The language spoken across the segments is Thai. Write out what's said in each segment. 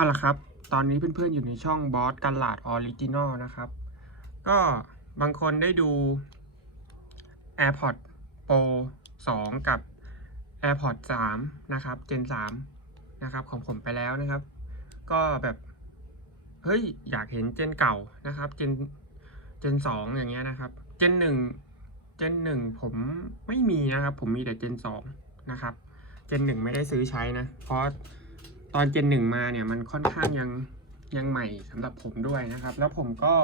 เอาละครับ ตอนนี้เพื่อนๆอยู่ในช่องบอสกันหลาดออริจินอลนะครับ ก็บางคนได้ดู AirPods Pro 2 กับ AirPods 3 นะครับ Gen 3 นะครับ ของผมไปแล้วนะครับ ก็แบบ เฮ้ย อยากเห็นเจนเก่านะครับ เจนเจน2อย่างเงี้ยนะครับ เจน1เจน1ผมไม่มีนะครับ ผมมีแต่เจน2นะครับ เจน1ไม่ได้ซื้อใช้นะ เพราะ ตอนเจนหนึ่งมาเนี่ยมันค่อนข้างยังยังใหม่สำหรับผมด้วยนะครับ แล้วผมก็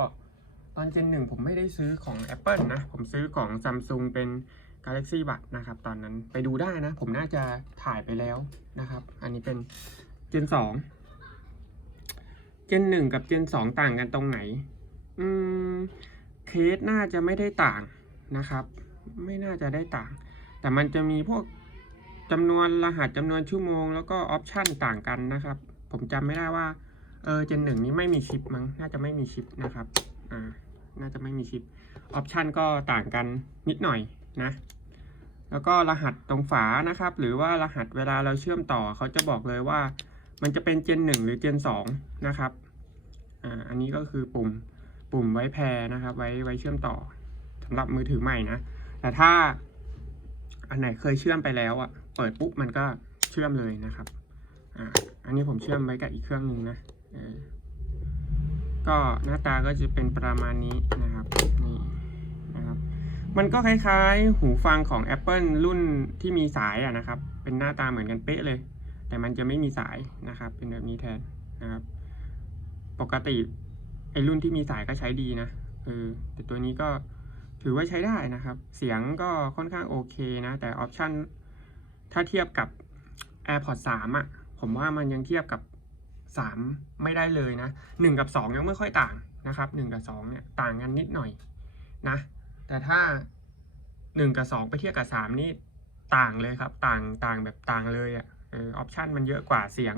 ตอนเจนหนึ่งผมไม่ได้ซื้อของ Apple นะ ผมซื้อของ Samsung เป็น Galaxy Buds นะครับ ตอนนั้นไปดูได้นะ ผมน่าจะถ่ายไปแล้วนะครับ อันนี้เป็นเจนสองเจนหนึ่งกับเจนสองต่างกันตรงไหน อืม เคสน่าจะไม่ได้ต่างนะครับ ไม่น่าจะได้ต่าง แต่มันจะมีพวก จำนวนรหัสจำนวนชั่วโมง แล้วก็ออปชันต่างกันนะครับ ผมจำไม่ได้ว่าเออเจนหนึ่งนี้ไม่มีชิปมั้งน่าจะไม่มีชิปนะครับอ่าน่าจะไม่มีชิปออปชันก็ต่างกันนิดหน่อยนะแล้วก็รหัสตรงฝานะครับ หรือว่ารหัสเวลาเราเชื่อมต่อเขาจะบอกเลยว่า มันจะเป็นเจนหนึ่งหรือเจนสองนะครับอ่าอันนี้ก็คือปุ่มปุ่มไว้แพรนะครับ ไว้ไว้เชื่อมต่อสำหรับมือถือใหม่นะแต่ถ้าอันไหนเคยเชื่อมไปแล้วอะ เปิดปุ๊บมันก็เชื่อมเลยนะครับอ่าอันนี้ผมเชื่อมไว้กับอีกเครื่องหนึ่งนะเออก็หน้าตาก็จะเป็นประมาณนี้นะครับนี่นะครับมันก็คล้ายๆ หูฟังของ Apple รุ่นที่มีสายอะนะครับ เป็นหน้าตาเหมือนกันเป๊ะเลย แต่มันจะไม่มีสายนะครับ เป็นแบบนี้แทนนะครับ ปกติไอ้รุ่นที่มีสายก็ใช้ดีนะเออแต่ตัวนี้ก็ถือว่าใช้ได้นะครับ เสียงก็ค่อนข้างโอเคนะ แต่ออปชัน ถ้าเทียบกับ AirPods 3 อะ ผมว่ามันยังเทียบกับ 3 ไม่ได้เลยนะ 1 กับ 2 ยังไม่ค่อยต่างนะครับ 1 กับ 2 เนี่ยต่างกันนิดหน่อยนะ แต่ถ้า 1 กับ 2 ไปเทียบกับ 3 นี่ต่างเลยครับ ต่างต่างแบบต่างเลยอะ่ะเออออปชันมันเยอะกว่าเสียง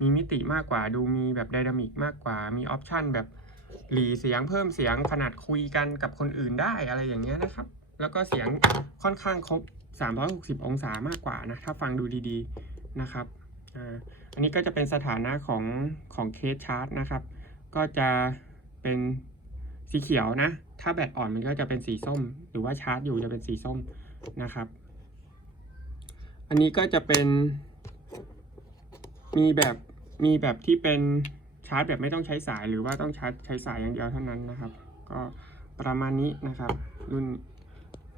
มีมิติมากกว่า ดูมีแบบไดนามิกมากกว่า มีออปชันแบบหลีเสียงเพิ่มเสียงขนาดคุยกันกับคนอื่นได้อะไรอย่างเงี้ยนะครับ แล้วก็เสียงค่อนข้างครบ 360 องศามากกว่านะถ้าฟังดูดีๆนะครับอันนี้ก็จะเป็นสถานะของของเคสชาร์จนะครับ ก็จะเป็นสีเขียวนะ ถ้าแบตอ่อนมันก็จะเป็นสีส้ม หรือว่าชาร์จอยู่จะเป็นสีส้มนะครับ อันนี้ก็จะเป็น มีแบบมีแบบที่เป็นชาร์จแบบไม่ต้องใช้สายหรือว่าต้องชาร์จใช้สายอย่างเดียวเท่านั้นนะครับ ก็ประมาณนี้นะครับ รุ่น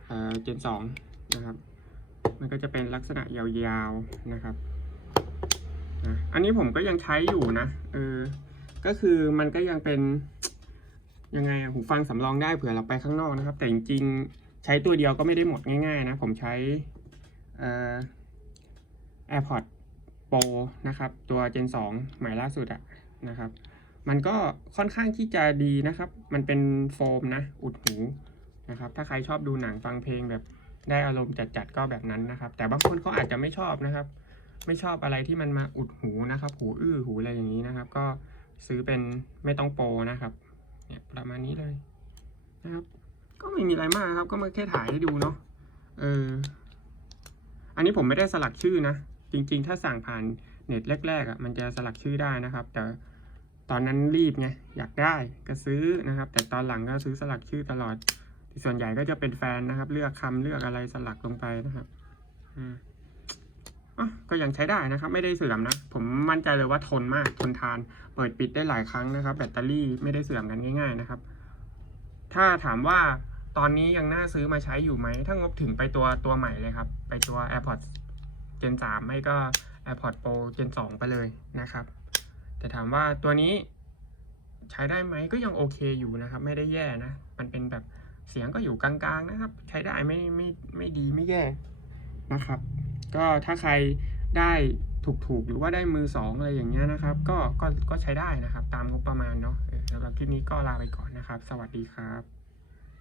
เออเจนสอง นะครับ มันก็จะเป็นลักษณะยาวๆนะครับอะอันนี้ผมก็ยังใช้อยู่นะเออก็คือมันก็ยังเป็นยังไงหูฟังสำรองได้เผื่อเราไปข้างนอกนะครับ แต่จริงๆใช้ตัวเดียวก็ไม่ได้หมดง่ายๆนะ ผมใช้เอ่อ AirPods Pro นะครับ ตัว Gen 2 ใหม่ล่าสุดอะนะครับ มันก็ค่อนข้างที่จะดีนะครับ มันเป็นโฟมนะ อุดหูนะครับ ถ้าใครชอบดูหนังฟังเพลงแบบ ได้อารมณ์จัดๆก็แบบนั้นนะครับ แต่บางคนเขาอาจจะไม่ชอบนะครับ ไม่ชอบอะไรที่มันมาอุดหูนะครับ หูอื้อหูอะไรอย่างนี้นะครับ ก็ซื้อเป็นไม่ต้องโปรนะครับ เนี่ยประมาณนี้เลยนะครับ ก็ไม่มีอะไรมากครับ ก็มาแค่ถ่ายให้ดูเนาะเอออันนี้ผมไม่ได้สลักชื่อนะ จริง ๆ ถ้าสั่งผ่านเน็ตแรกๆอะมันจะสลักชื่อได้นะครับ แต่ตอนนั้นรีบไงอยากได้ก็ซื้อนะครับ แต่ตอนหลังก็ซื้อสลักชื่อตลอด ส่วนใหญ่ก็จะเป็นแฟนนะครับ เลือกคำเลือกอะไรสลักลงไปนะครับอืมอะก็ยังใช้ได้นะครับ ไม่ได้เสื่อมนะ ผมมั่นใจเลยว่าทนมากทนทาน เปิดปิดได้หลายครั้งนะครับ แบตเตอรี่ไม่ได้เสื่อมกันง่าย ๆนะครับ ถ้าถามว่าตอนนี้ยังน่าซื้อมาใช้อยู่ไหม ถ้างบถึงไปตัวตัวใหม่เลยครับ ไปตัว AirPods Gen 3 ไม่ก็ AirPods Pro Gen 2 ไปเลยนะครับ แต่ถามว่าตัวนี้ใช้ได้ไหมก็ยังโอเคอยู่นะครับ ไม่ได้แย่นะ มันเป็นแบบ เสียงก็อยู่กลางๆนะครับ ใช้ได้ไม่ไม่ไม่ดีไม่แย่นะครับ ก็ถ้าใครได้ถูกๆ หรือว่าได้มือสองอะไรอย่างเงี้ยนะครับ ก็ก็ก็ใช้ได้นะครับ ตามงบประมาณเนาะสำหรับคลิปนี้ก็ลาไปก่อนนะครับ สวัสดีครับ